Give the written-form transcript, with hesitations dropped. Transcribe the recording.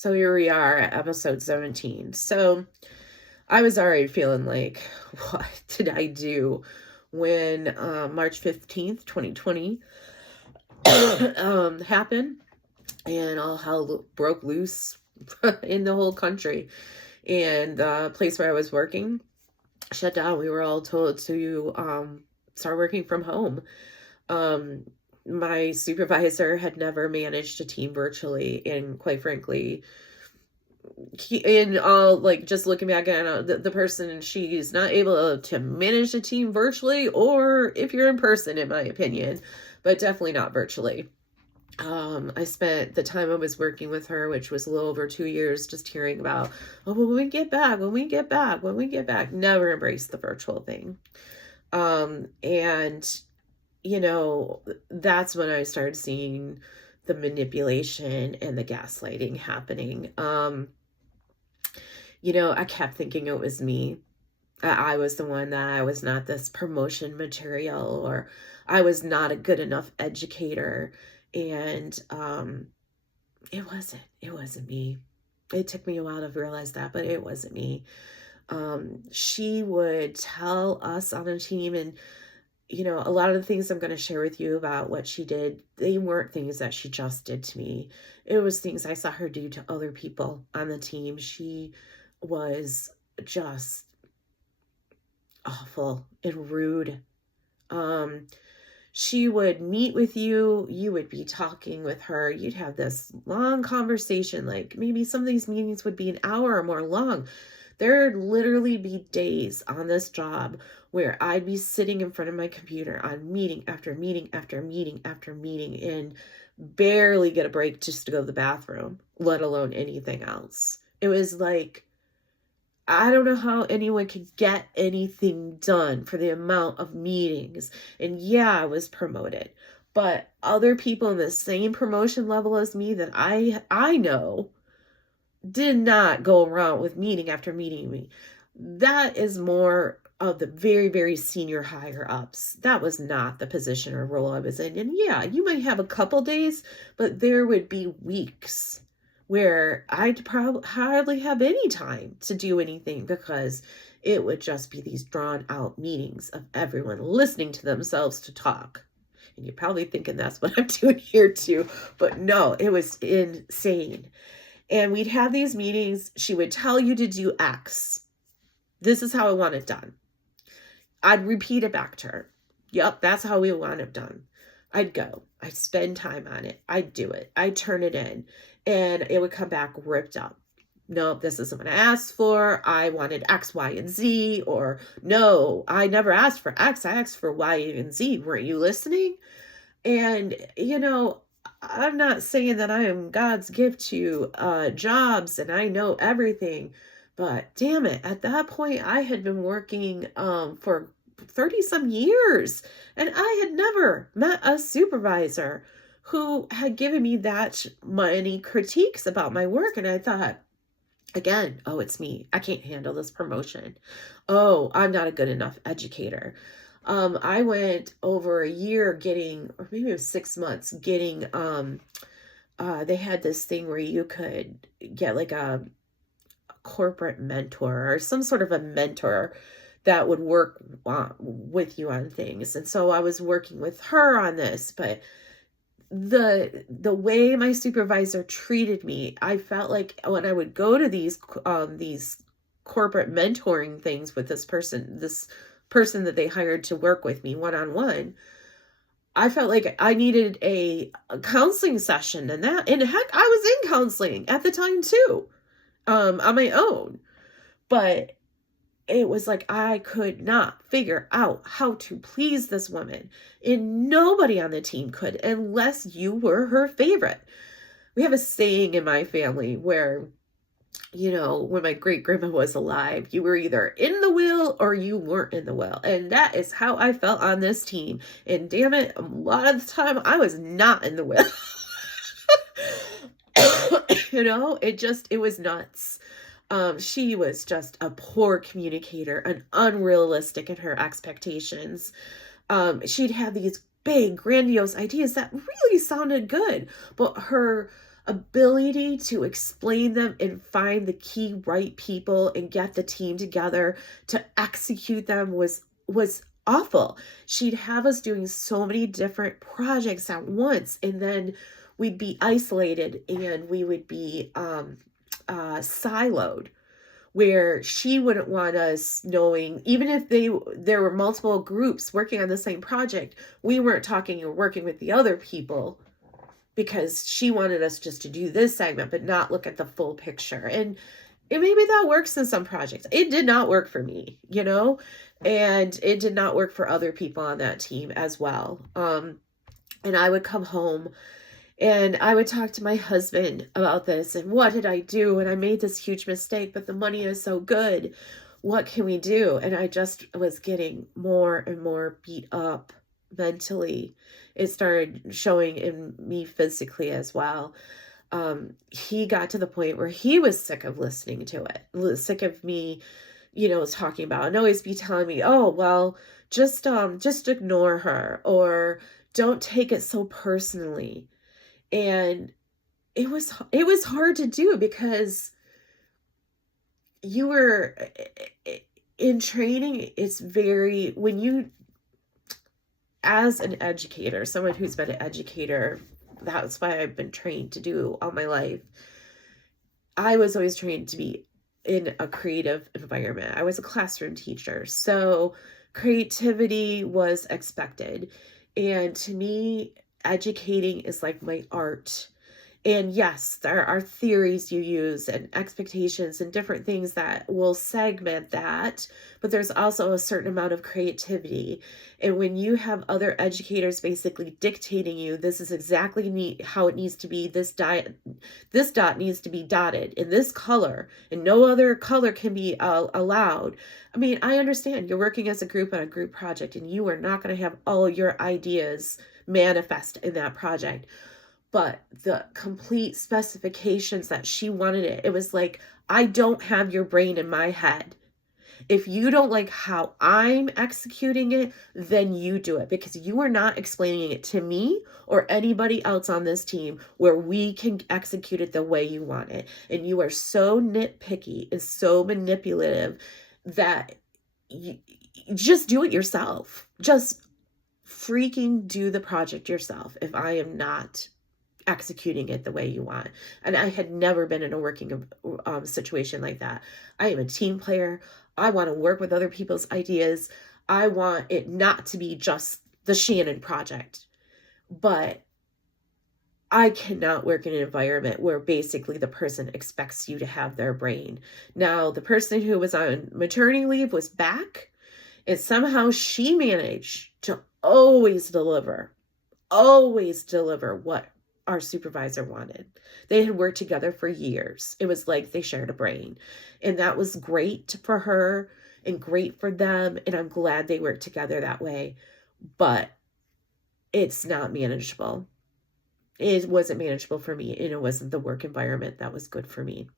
So here we are at episode 17. So I was already feeling like, what did I do when March 15th, 2020 happened and all hell broke loose in the whole country. And the place where I was working shut down. We were all told to start working from home. Um, my supervisor had never managed a team virtually, and quite frankly, in all, like, just looking back at the person, she's not able to manage a team virtually, or if you're in person, in my opinion, but definitely not virtually. I spent the time I was working with her, which was a little over 2 years, just hearing about, oh, when we get back, never embraced the virtual thing. And that's when I started seeing the manipulation and the gaslighting happening. I kept thinking it was me. I was the one, that I was not this promotion material, or I was not a good enough educator. And it wasn't me. It took me a while to realize that, but it wasn't me. She would tell us on a team, and a lot of the things I'm going to share with you about what she did, they weren't things that she just did to me. It was things I saw her do to other people on the team. She was just awful and rude. She would meet with you. You would be talking with her. You'd have this long conversation. Like, maybe some of these meetings would be an hour or more long. There'd literally be days on this job where I'd be sitting in front of my computer on meeting after meeting after meeting after meeting, and barely get a break just to go to the bathroom, let alone anything else. It was like, I don't know how anyone could get anything done for the amount of meetings. And yeah, I was promoted, but other people in the same promotion level as me that I know did not go around with meeting after meeting. That is more of the very, very senior higher ups. That was not the position or role I was in. And yeah, you might have a couple days, but there would be weeks where I'd probably hardly have any time to do anything, because it would just be these drawn out meetings of everyone listening to themselves to talk. And you're probably thinking that's what I'm doing here too, but no, it was insane. And we'd have these meetings. She would tell you to do X. This is how I want it done. I'd repeat it back to her. Yep, that's how we want it done. I'd go. I'd spend time on it. I'd do it. I'd turn it in. And it would come back ripped up. No, this isn't what I asked for. I wanted X, Y, and Z. Or no, I never asked for X. I asked for Y and Z. Weren't you listening? And, I'm not saying that I am God's gift to jobs and I know everything, but damn it, at that point I had been working for 30 some years, and I had never met a supervisor who had given me that many critiques about my work. And I thought, again, oh, it's me. I can't handle this promotion. Oh, I'm not a good enough educator. I went over a year getting, or maybe it was 6 months, getting, they had this thing where you could get like a corporate mentor or some sort of a mentor that would work with you on things. And so I was working with her on this, but the way my supervisor treated me, I felt like when I would go to these corporate mentoring things with this person that they hired to work with me one-on-one, I felt like I needed a counseling session, and heck, I was in counseling at the time too, on my own. But it was like I could not figure out how to please this woman, and nobody on the team could, unless you were her favorite. We have a saying in my family where, when my great grandma was alive, you were either in the will or you weren't in the will. And that is how I felt on this team. And damn it, a lot of the time I was not in the will. It was nuts. She was just a poor communicator and unrealistic in her expectations. She'd have these big, grandiose ideas that really sounded good, but her ability to explain them and find the key right people and get the team together to execute them was awful. She'd have us doing so many different projects at once, and then we'd be isolated and we would be siloed, where she wouldn't want us knowing, even if there were multiple groups working on the same project, we weren't talking or working with the other people, because she wanted us just to do this segment but not look at the full picture. And maybe that works in some projects. It did not work for me, and it did not work for other people on that team as well. And I would come home and I would talk to my husband about this and what did I do? And I made this huge mistake, but the money is so good. What can we do? And I just was getting more and more beat up mentally. It started showing in me physically as well. He got to the point where he was sick of listening to it, sick of me, talking about, and always be telling me, oh, well, just ignore her, or don't take it so personally. And it was hard to do, because you were in training. It's very, when you, as an educator, someone who's been an educator, that's why I've been trained to do all my life. I was always trained to be in a creative environment. I was a classroom teacher, so creativity was expected. And to me, educating is like my art. And yes, there are theories you use and expectations and different things that will segment that, but there's also a certain amount of creativity. And when you have other educators basically dictating you, this is exactly how it needs to be, this dot needs to be dotted in this color, and no other color can be allowed. I mean, I understand you're working as a group on a group project, and you are not going to have all your ideas manifest in that project. But the complete specifications that she wanted it was like, I don't have your brain in my head. If you don't like how I'm executing it, then you do it, because you are not explaining it to me or anybody else on this team where we can execute it the way you want it. And you are so nitpicky and so manipulative that you just do it yourself. Just freaking do the project yourself if I am not executing it the way you want. And I had never been in a working situation like that. I am a team player. I want to work with other people's ideas. I want it not to be just the Shannon project. But I cannot work in an environment where basically the person expects you to have their brain. Now, the person who was on maternity leave was back, and somehow she managed to always deliver what our supervisor wanted. They had worked together for years. It was like they shared a brain, and that was great for her and great for them. And I'm glad they worked together that way, but it's not manageable. It wasn't manageable for me, and it wasn't the work environment that was good for me.